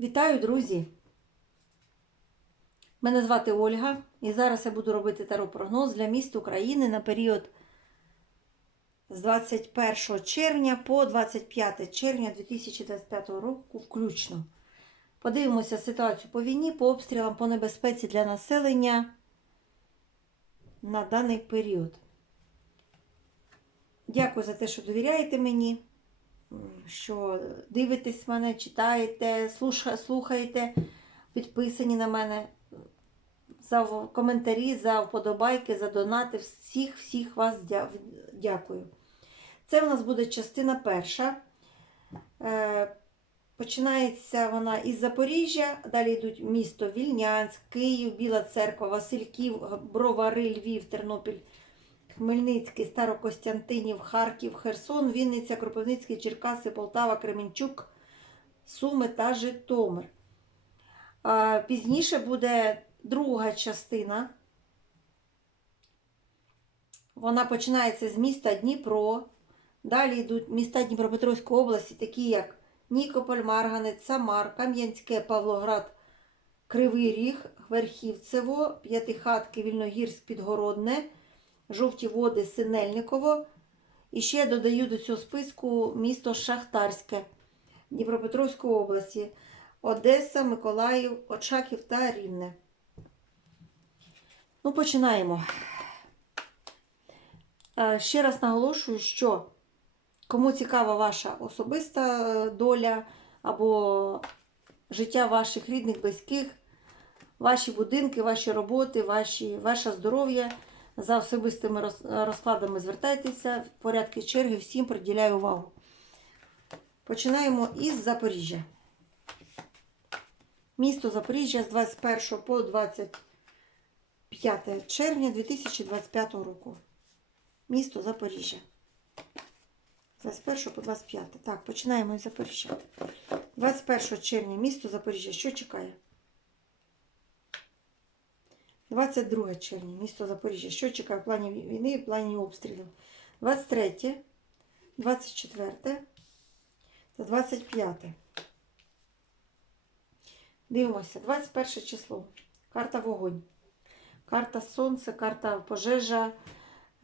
Вітаю, друзі! Мене звати Ольга, і зараз я буду робити таро-прогноз для міст України на період з 21 червня по 25 червня 2025 року включно. Подивимося ситуацію по війні, по обстрілам, по небезпеці для населення на даний період. Дякую за те, що довіряєте мені, що дивитесь мене, читаєте, слухаєте, підписані на мене. За коментарі, за вподобайки, за донати. Всіх, всіх вас дякую. Це у нас буде частина перша. Е, Починається вона із Запоріжжя, далі йдуть місто Вільнянськ, Київ, Біла Церква, Васильків, Бровари, Львів, Тернопіль, Хмельницький, Старокостянтинів, Харків, Херсон, Вінниця, Кропивницький, Черкаси, Полтава, Кременчук, Суми та Житомир. Пізніше буде друга частина. Вона починається з міста Дніпро. Далі йдуть міста Дніпропетровської області, такі як Нікополь, Марганець, Самар, Кам'янське, Павлоград, Кривий Ріг, Верхівцево, П'ятихатки, Вільногірськ, Підгородне, Жовті Води, Синельниково. І ще додаю до цього списку місто Шахтарське Дніпропетровської області, Одеса, Миколаїв, Очаків та Рівне. Ну, починаємо. Е, Ще раз наголошую, що кому цікава ваша особиста е, доля або життя ваших рідних, близьких, ваші будинки, ваші роботи, ваші, ваше здоров'я, за особистими розкладами звертайтеся в порядку черги, всім приділяю увагу. Починаємо із Запоріжжя. Місто Запоріжжя з 21 по 25 червня 2025 року. Місто Запоріжжя. З 21 по 25. Так, починаємо із Запоріжжя. 21 червня місто Запоріжжя. Що чекає? 22 червня місто Запоріжжя. Що чекає в плані війни і в плані обстрілів? 23, 24 та 25. Дивимося. 21 число. Карта вогонь. Карта сонце, карта пожежа.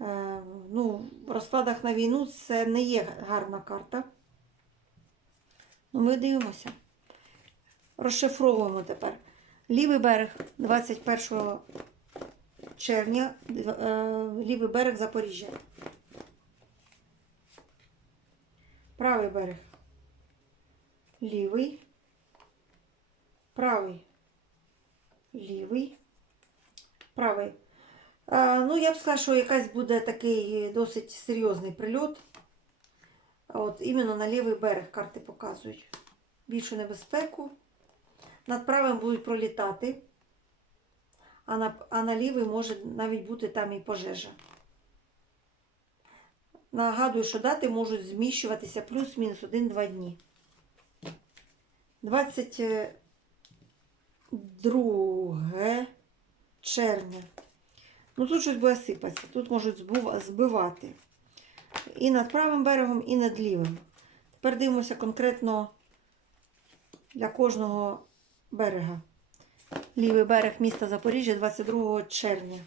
Е, ну, в розкладах на війну це не є гарна карта. Ну, ми дивимося. Розшифровуємо тепер. Лівий берег 21 червня, е, лівий берег Запоріжжя. Правий берег. Лівий. Правий. Лівий. Правий. А, ну, я б сказала, що якась буде такий досить серйозний прильот. От іменно на лівий берег карти показують. Більшу небезпеку. Над правим будуть пролітати, а на, а на лівий може навіть бути там і пожежа. Нагадую, що дати можуть зміщуватися плюс-мінус 1-2 дні. 22 червня. Ну тут щось буде сипатися. Тут можуть збивати. І над правим берегом, і над лівим. Тепер дивимося конкретно для кожного берега. Лівий берег міста Запоріжжя 22 червня.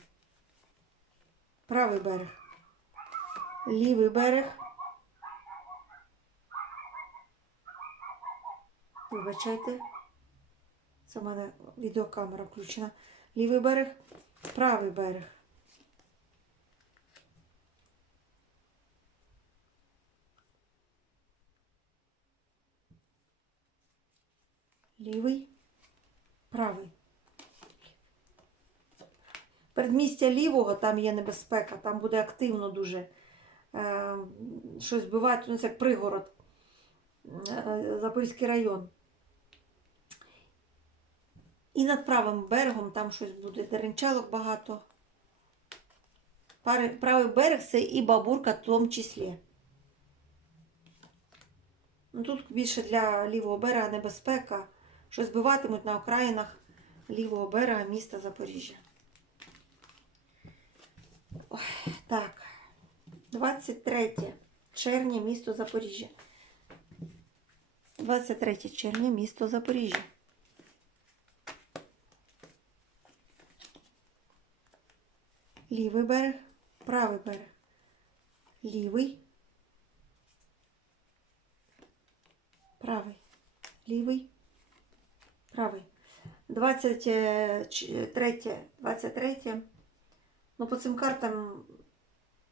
Правий берег. Лівий берег. Вибачайте. Це в мене відеокамера включена. Лівий берег, правий берег. Лівий, правий. Передмістя лівого, там є небезпека, там буде активно дуже е, щось збивати, ну це як пригород, е, Запорізький район. І над правим берегом там щось буде, деренчалок багато. Правий берег це і бабурка в тому числі. Ну, тут більше для лівого берега небезпека, що збиватимуть на окраїнах лівого берега міста Запоріжжя. Так, 23 червня місто Запоріжжя. 23 червня місто Запоріжжя. Лівий берег, правий берег. Лівий. Правий. Лівий правий. 23, 23. Ну, по цим картам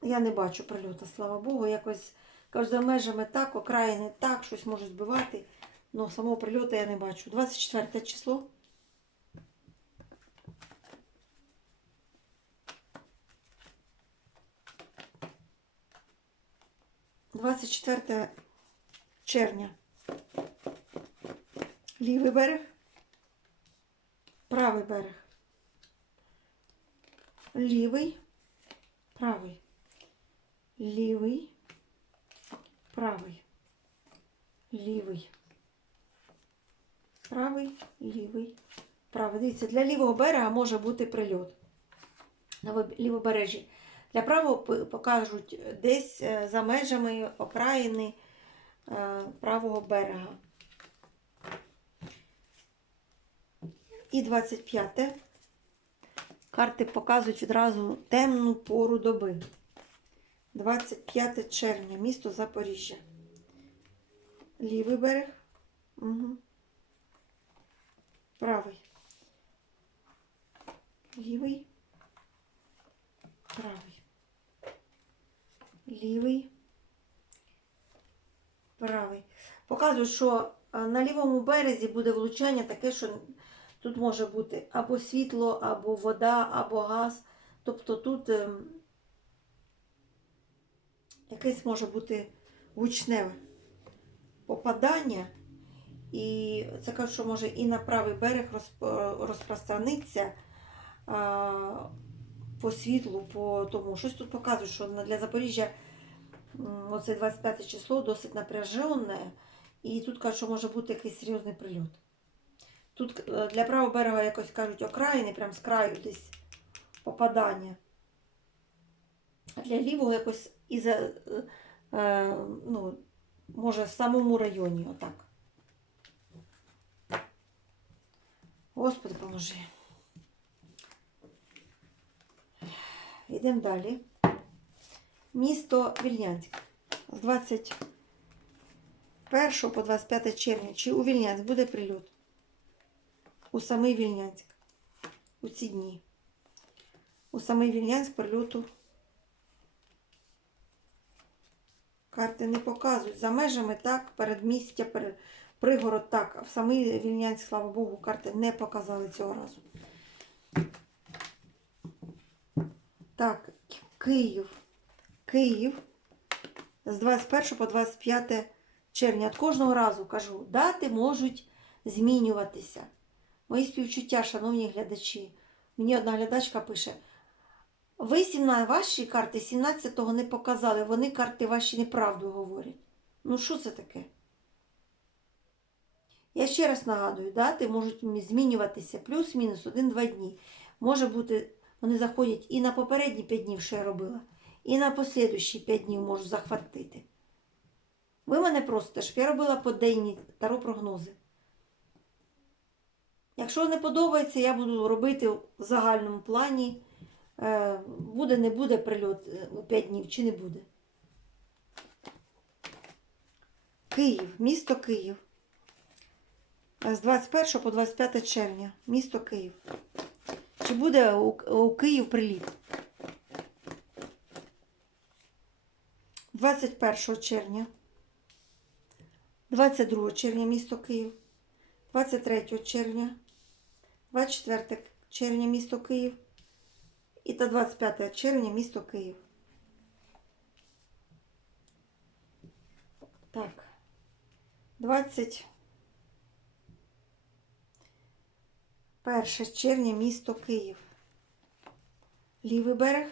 я не бачу прильоту, слава Богу. Якось кажуть, за межами так, окраїни так, щось можуть збивати. Ну, самого прильоту я не бачу. 24 число. Двадцять червня. Лівий берег. Правий берег. Лівий. Правий. Лівий. Правий. Лівий. Правий, лівий, правий. Дивіться, для лівого берега може бути прильот. На лівобережжі. Для правого покажуть десь е, за межами окраїни е, правого берега. І 25. Карти показують відразу темну пору доби. 25 червня, місто Запоріжжя. Лівий берег. Угу. Правий. Лівий. Правий. Лівий. Правий. Показують, що е, на лівому березі буде влучання таке, що тут може бути або світло, або вода, або газ. Тобто тут ем, якесь може бути гучне попадання. І це кажуть, що може і на правий берег розп- розпространиться по світлу, по тому. Щось тут показує, що для Запоріжжя оце 25 число досить напряжене. І тут кажуть, що може бути якийсь серйозний прильот. Тут е, для правого берега якось кажуть окраїни, прям з краю десь попадання. А для лівого якось і за, е, е, ну, може в самому районі, отак. Господи, поможи. Йдемо далі. Місто Вільнянськ. З 21 по 25 червня. Чи у Вільнянськ буде прильот? У самий Вільнянськ. У ці дні. У самий Вільнянськ прильоту. Карти не показують. За межами так, передмістя, пригород так. А в самий Вільнянськ, слава Богу, карти не показали цього разу. Так, Київ. Київ з 21 по 25 червня. От кожного разу кажу, дати можуть змінюватися. Мої співчуття, шановні глядачі. Мені одна глядачка пише. Ви 17, ваші карти 17-го не показали, вони карти ваші неправду говорять. Ну, що це таке? Я ще раз нагадую, дати можуть змінюватися плюс-мінус 1-2 дні. Може бути, вони заходять і на попередні 5 днів, що я робила, і на послідуючі 5 днів можуть захватити. Ви мене просите, щоб я робила поденні таро прогнози. Якщо не подобається, я буду робити в загальному плані. Е, Буде, не буде прильот е, у 5 днів, чи не буде. Київ, місто Київ. Е, З 21 по 25 червня. Місто Київ. Чи буде у, у Київ приліт? 21 червня. 22 червня місто Київ. 23 червня. 24 червня місто Київ. І та 25 червня місто Київ. Так. 21 червня місто Київ. Лівий берег.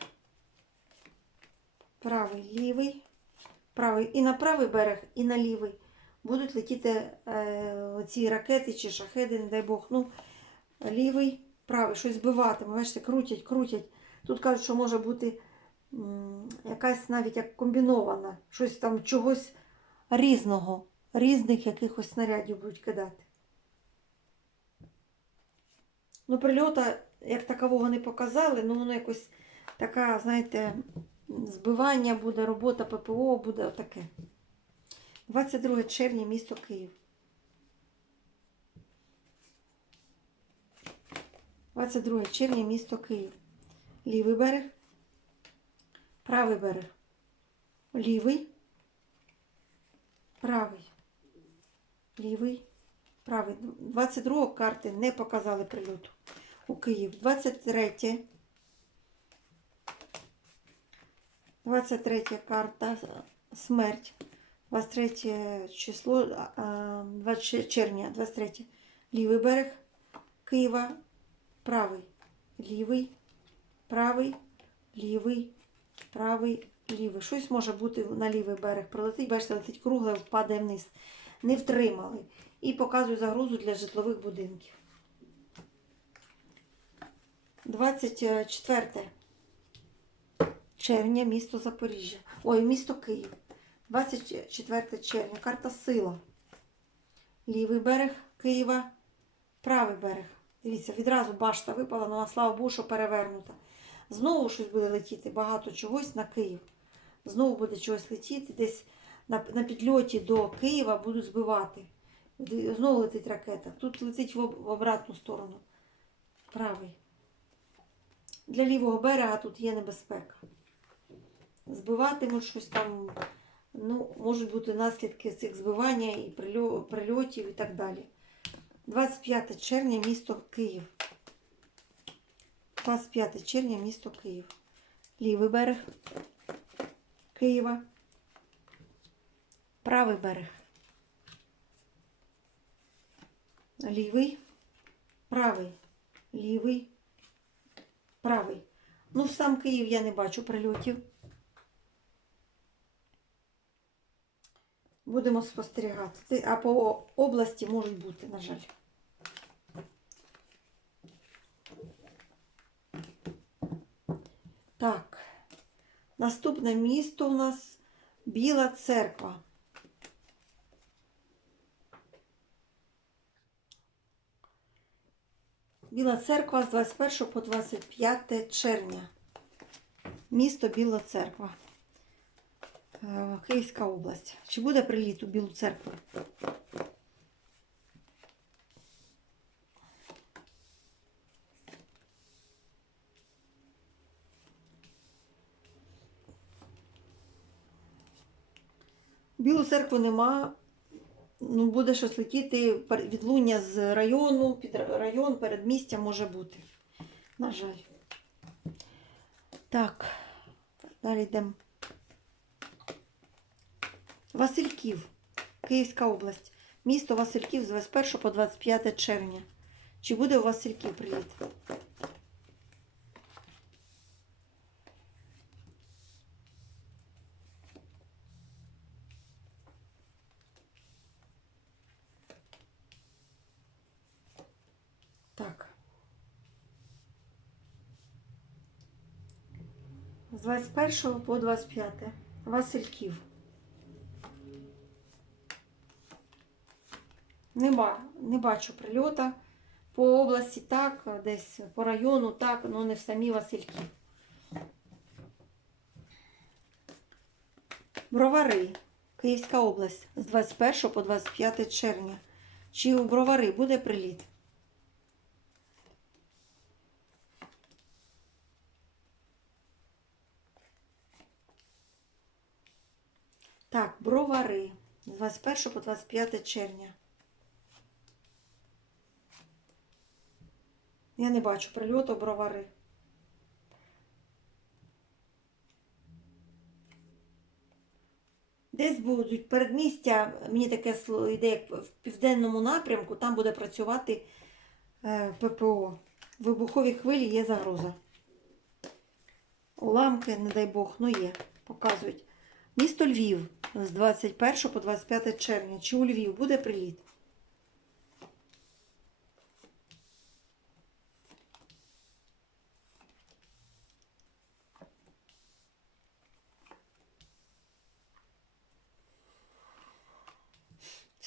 Правий, лівий, правий. І на правий берег, і на лівий будуть летіти е, ці ракети чи шахеди, не дай Бог. Ну, лівий, правий, щось збиватиме. Бачите, крутять, крутять. Тут кажуть, що може бути якась навіть як комбінована, щось там чогось різного, різних якихось снарядів будуть кидати. Ну, прильота як такового не показали, ну воно якось така, знаєте, збивання буде, робота ППО буде таке. 22 червня, місто Київ. 22 червня, місто Київ. Лівий берег, правий берег. Лівий, правий. Лівий, правий. 22 карти не показали прильоту у Київ. 23. 23 карта смерть. 23 число, а, 20 червня, 23. Лівий берег Києва, правий, лівий, правий, лівий, правий, лівий. Щось може бути на лівий берег. Прилетить, бачите, летить кругле, впаде вниз. Не втримали. І показую загрозу для житлових будинків. 24 червня, місто Запоріжжя. Ой, місто Київ. 24 червня. Карта сила. Лівий берег Києва, правий берег. Дивіться, відразу башта випала, але слава Богу, що перевернута. Знову щось буде летіти, багато чогось на Київ. Знову буде чогось летіти, десь на, на підльоті до Києва будуть збивати. Знову летить ракета. Тут летить в, об- в обратну сторону. Правий. Для лівого берега тут є небезпека. Збиватимуть щось там. Ну, можуть бути наслідки цих збивання і прильотів і так далі. 25 червня, місто Київ. 25 червня, місто Київ. Лівий берег Києва. Правий берег. Лівий. Правий. Лівий. Правий. Ну, сам Київ я не бачу прильотів. Будемо спостерігати. А по області можуть бути, на жаль. Так. Наступне місто у нас Біла церква. Біла церква з 21 по 25 червня. Місто Біла церква. Е, Київська область. Чи буде приліт у Білу церкву? Білу церкву нема. Ну, буде щось летіти відлуння з району, під район, передмістя може бути. На жаль. Так, далі йдемо. Васильків, Київська область. Місто Васильків з 21 по 25 червня. Чи буде у Васильків приліт? Так. З 21 по 25. Васильків. Нема, не бачу прильота. По області так, десь по району так, але не в самі Васильків. Бровари, Київська область з 21 по 25 червня. Чи у Бровари буде приліт? Так, бровари. З 21 по 25 червня. Я не бачу прильоту бровари. Десь будуть передмістя, мені таке йде як в південному напрямку, там буде працювати е, ППО. Вибухові хвилі є загроза. Уламки, не дай Бог, ну є, показують. Місто Львів з 21 по 25 червня. Чи у Львів буде приліт?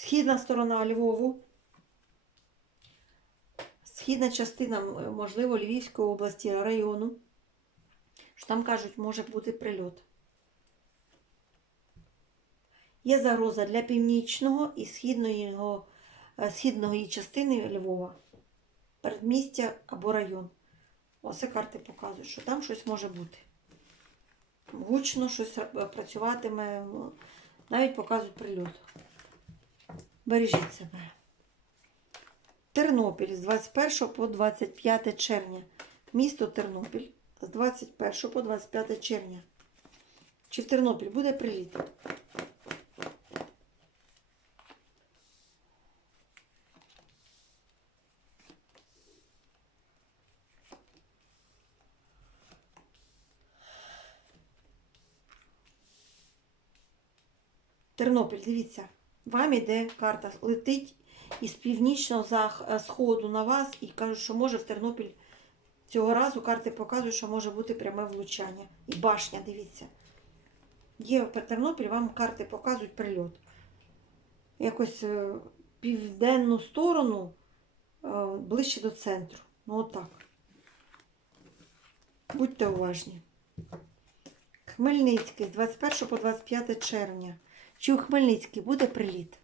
Східна сторона Львову. Східна частина, можливо, Львівської області, району. що там кажуть, може бути прильот. Є загроза для північного і східної, е, східної частини Львова, передмістя або район. Оце карти показують, що там щось може бути. Гучно щось працюватиме, ну, навіть показують прильот. Бережіть себе. Тернопіль з 21 по 25 червня. Місто Тернопіль з 21 по 25 червня. Чи в Тернопіль буде приліт? Тернопіль, дивіться, вам іде карта, летить із північного е, сходу на вас і кажуть, що може в Тернопіль цього разу карти показують, що може бути пряме влучання. І башня, дивіться. Є в Тернопіль, вам карти показують прильот. Якось е, південну сторону е, ближче до центру. Ну отак. Будьте уважні. Хмельницький з 21 по 25 червня. Чи у Хмельницький буде приліт?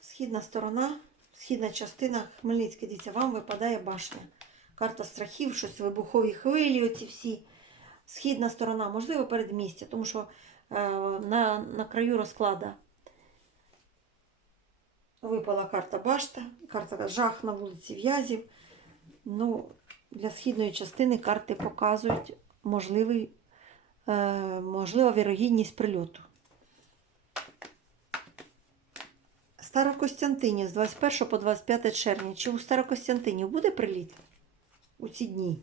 Східна сторона, східна частина Хмельницький. Дивіться, вам випадає башня. Карта страхів, щось вибухові хвилі, оці всі. Східна сторона, можливо, передмістя, тому що е, на, на краю розклада випала карта башта, карта жах на вулиці В'язів. Ну, для східної частини карти показують можливий, е, можлива вірогідність прильоту. Старокостянтинів з 21 по 25 червня. Чи у Старокостянтинів буде приліт у ці дні?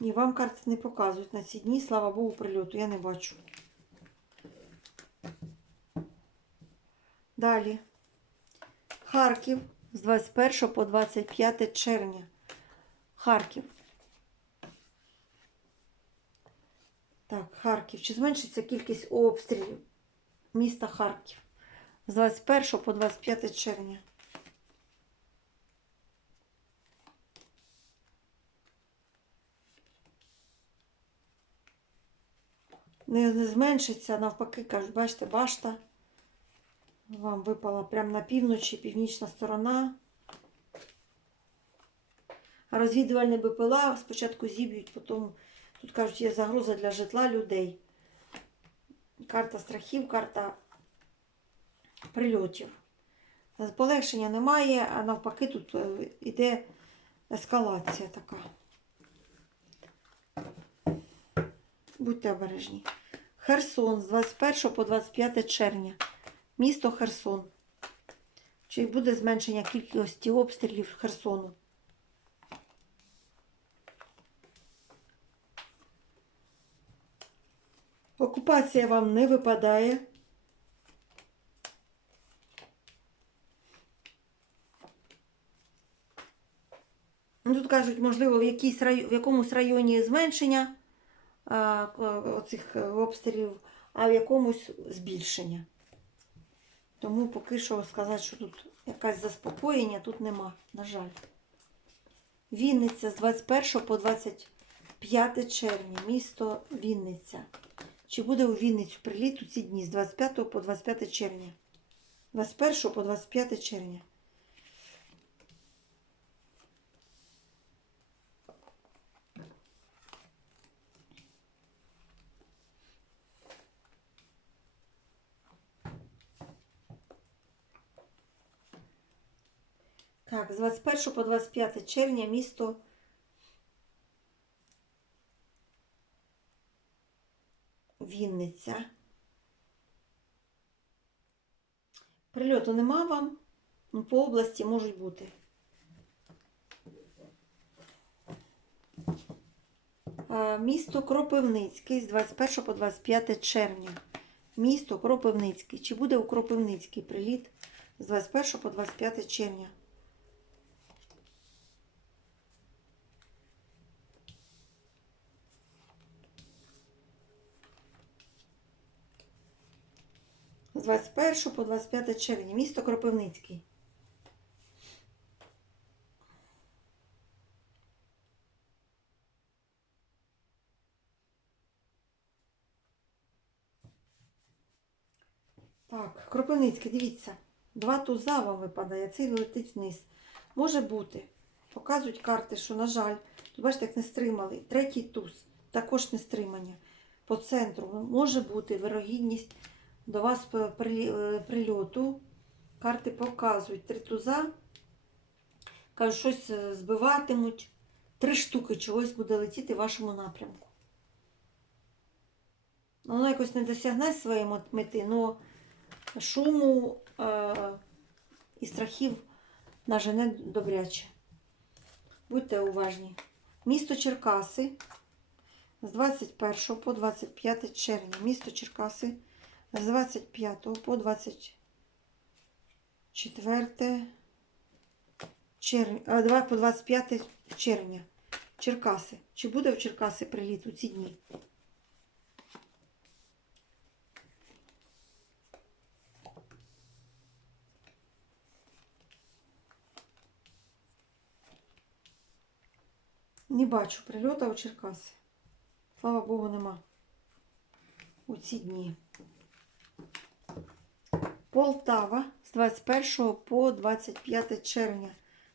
Ні, вам карти не показують на ці дні, слава Богу, прильоту. Я не бачу. Далі. Харків з 21 по 25 червня. Харків. Так, Харків. Чи зменшиться кількість обстрілів міста Харків з 21 по 25 червня? Не, не зменшиться, навпаки, кажуть, бачите, башта. Вам випала прямо на півночі, північна сторона. Розвідувальні БПЛА спочатку зіб'ють, потім тут кажуть, є загроза для житла людей. Карта страхів, карта прильотів. Полегшення немає, а навпаки, тут е, іде ескалація така. Будьте обережні. Херсон з 21 по 25 червня. Місто Херсон. Чи буде зменшення кількості обстрілів Херсону? Окупація вам не випадає. Ну, Тут кажуть, можливо, в, якійсь рай... в якомусь районі зменшення оцих е, обстрілів, а в якомусь збільшення. Тому поки що сказати, що тут якесь заспокоєння, тут нема, на жаль. Вінниця з 21 по 25 червня, місто Вінниця. Чи буде у Вінницю приліт у ці дні з 25 по 25 червня? 21 по 25 червня. Так, з 21 по 25 червня місто Вінниця. Прильоту нема вам, ну, по області можуть бути. Місто Кропивницький з 21 по 25 червня. Місто Кропивницький. Чи буде у Кропивницький приліт з 21 по 25 червня. З 21 по 25 червня. Місто Кропивницький. Так, Кропивницький, дивіться. Два туза вам випадає, цей летить вниз. Може бути. Показують карти, що, на жаль, тут бачите, як не стримали. Третій туз, також не стримання. По центру може бути вирогідність до вас е, прильоту. Карти показують три туза. Кажуть, щось е, збиватимуть. Три штуки чогось буде летіти в вашому напрямку. Ну, Воно якось не досягне своєї мети, але шуму е- і страхів нажене добряче. Будьте уважні. Місто Черкаси з 21 по 25 червня. Місто Черкаси з 25 по 24 червня, два- по 25 червня. Черкаси. Чи буде в Черкаси приліт у ці дні? Не бачу прильота у Черкаси. Слава Богу, нема. У ці дні. Полтава з 21 по 25 червня.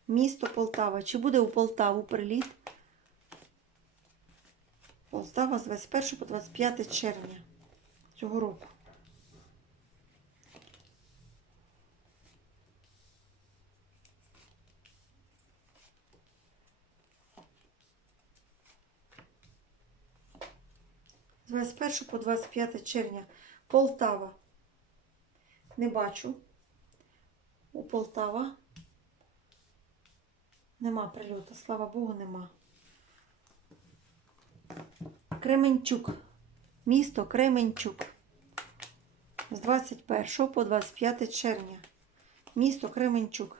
Місто Полтава. Чи буде у Полтаву приліт? Полтава з 21 по 25 червня цього року. З 21 по 25 червня. Полтава. Не бачу. У Полтава. Нема прильоту. Слава Богу, нема. Кременчук. Місто Кременчук. З 21 по 25 червня. Місто Кременчук.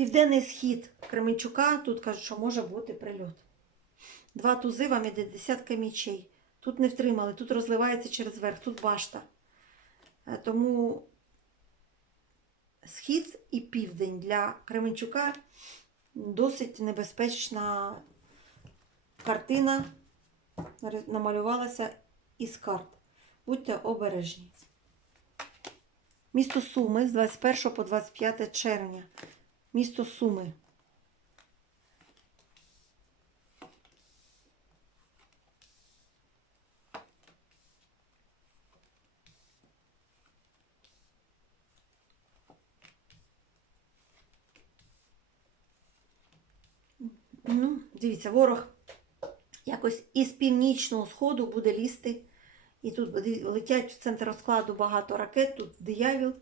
Південний схід Кременчука, тут кажуть, що може бути прильот. Два тузи вам іде десятка мічей. Тут не втримали, тут розливається через верх, тут башта. Е, Тому схід і південь для Кременчука досить небезпечна картина намалювалася із карт. Будьте обережні. Місто Суми з 21 по 25 червня. Місто Суми. Ну, дивіться, ворог якось із північного сходу буде лізти. І тут летять в центр розкладу багато ракет, тут диявіл,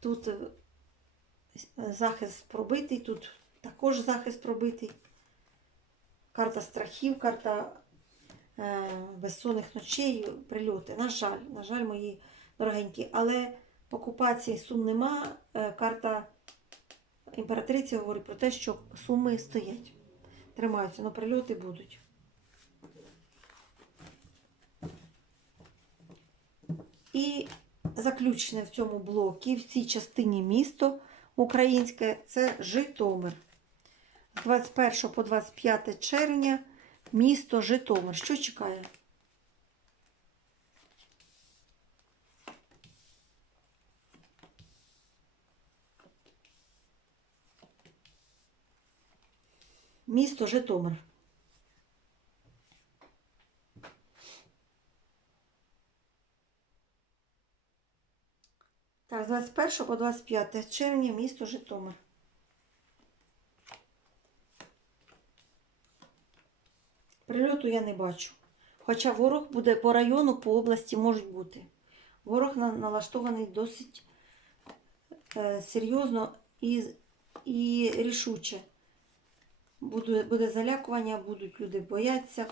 тут е, захист пробитий, тут також захист пробитий. Карта страхів, карта е, безсонних ночей, прильоти. На жаль, на жаль, мої дорогенькі. Але окупації сум нема. Е, карта імператриці говорить про те, що суми стоять. Тримаються, але прильоти будуть. І заключне в цьому блокі, в цій частині місто українське, це Житомир. З 21 по 25 червня місто Житомир. Що чекає? Місто Житомир. З 21 по 25 червня місто Житомир. Прильоту я не бачу. Хоча ворог буде по району, по області можуть бути. Ворог налаштований досить е, серйозно і, і рішуче. Буде, буде залякування, будуть люди боятися.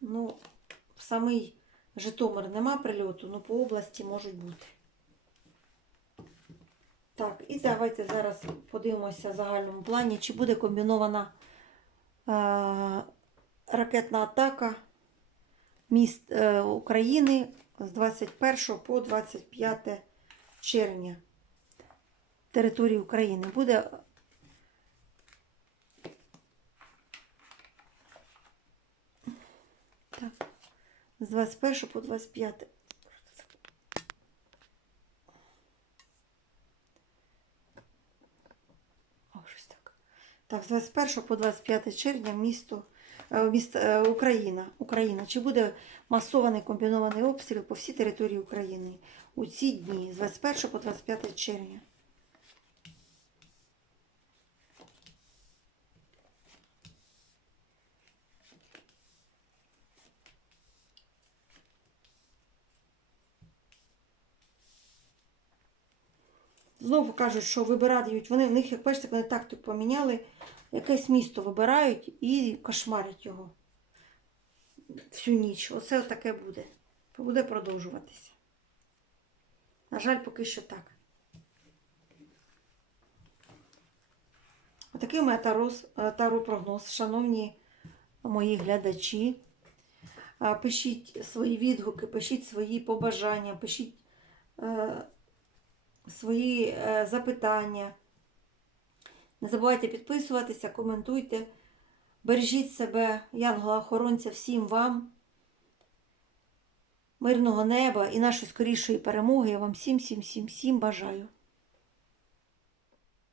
Ну, самий Житомир нема прильоту, але по області можуть бути. Так, і давайте зараз подивимося в загальному плані, чи буде комбінована е, ракетна атака міст е, України з 21 по 25 червня території України. Буде так, з 21 по 25. О, щось так. Так, з 21 по 25 червня місто, е, міст, е, Україна. Україна. Чи буде масований комбінований обстріл по всій території України у ці дні з 21 по 25 червня? Знову кажуть, що вибирають, вони в них, як бачите, вони тактику поміняли, якесь місто вибирають і кошмарять його всю ніч. Оце таке буде. Буде продовжуватися. На жаль, поки що так. Отакий у мене таро, таро прогноз, шановні мої глядачі. Пишіть свої відгуки, пишіть свої побажання, пишіть е, свої е, запитання. Не забувайте підписуватися, коментуйте. Бережіть себе, янгола-охоронця, всім вам. Мирного неба і нашої скорішої перемоги. Я вам всім, всім, всім, всім бажаю.